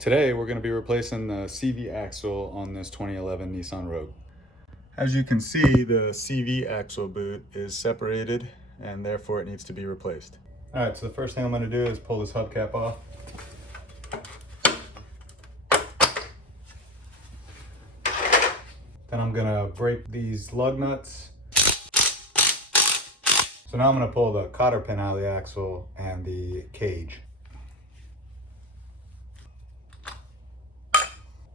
Today we're going to be replacing the CV axle on this 2011 Nissan Rogue. As you can see, the CV axle boot is separated and therefore it needs to be replaced. Alright, so the first thing I'm going to do is pull this hubcap off. Then I'm going to break these lug nuts. So now I'm going to pull the cotter pin out of the axle and the cage.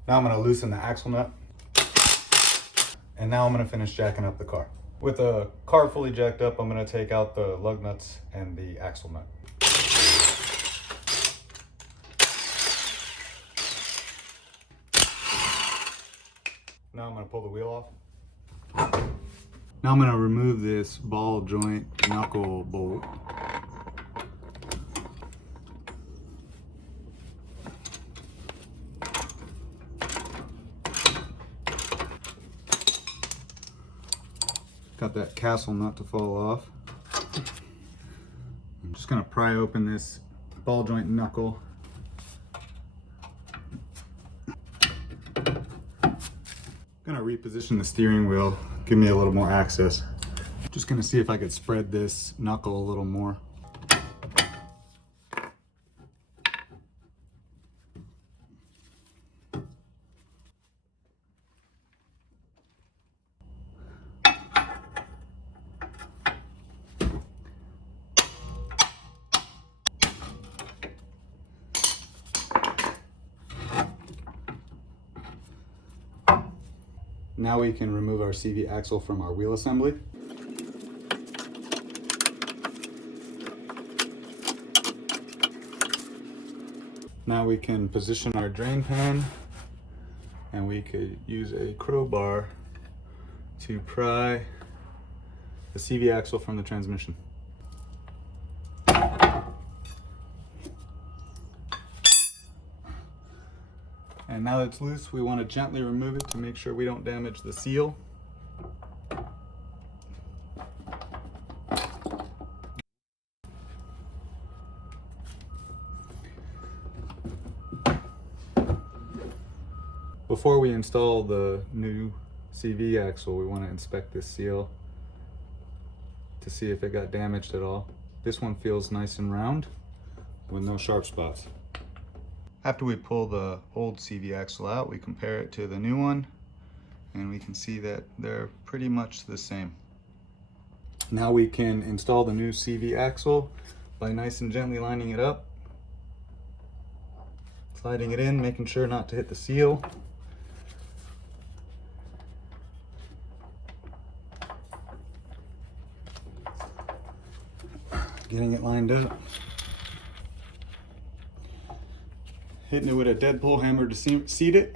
Now I'm going to loosen the axle nut. And now I'm going to finish jacking up the car. With the car fully jacked up, I'm going to take out the lug nuts and the axle nut. Now I'm going to pull the wheel off. Now I'm going to remove this ball joint knuckle bolt. Got that castle nut to fall off. I'm just going to pry open this ball joint knuckle. I'm going to reposition the steering wheel, give me a little more access. Just going to see if I could spread this knuckle a little more. Now we can remove our CV axle from our wheel assembly. Now we can position our drain pan, and we could use a crowbar to pry the CV axle from the transmission. And now that it's loose, we want to gently remove it to make sure we don't damage the seal. Before we install the new CV axle, we want to inspect this seal to see if it got damaged at all. This one feels nice and round with no sharp spots. After we pull the old CV axle out, we compare it to the new one, and we can see that they're pretty much the same. Now we can install the new CV axle by nice and gently lining it up, sliding it in, making sure not to hit the seal. Getting it lined up. Hitting it with a dead pull hammer to seat it.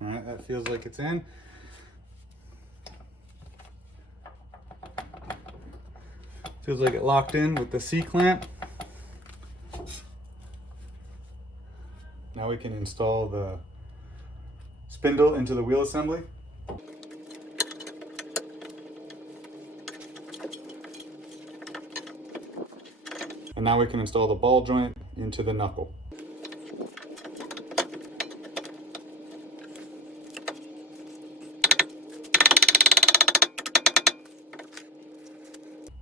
All right, that feels like it's in. Feels like it locked in with the C-clamp. Now we can install the spindle into the wheel assembly. And now we can install the ball joint into the knuckle.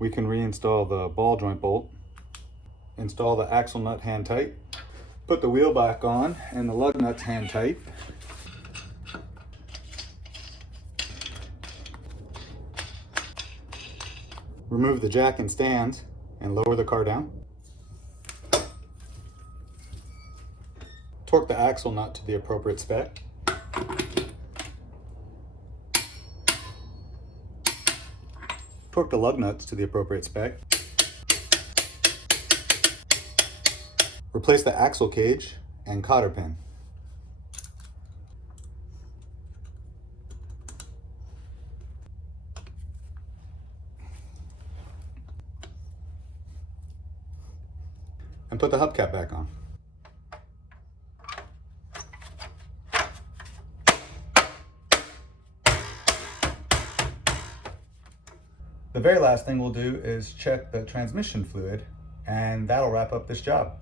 We can reinstall the ball joint bolt, install the axle nut hand tight, put the wheel back on and the lug nuts hand tight. Remove the jack and stands and lower the car down. Torque the axle nut to the appropriate spec. Torque the lug nuts to the appropriate spec. Replace the axle cage and cotter pin. And put the hubcap back on. The very last thing we'll do is check the transmission fluid, and that'll wrap up this job.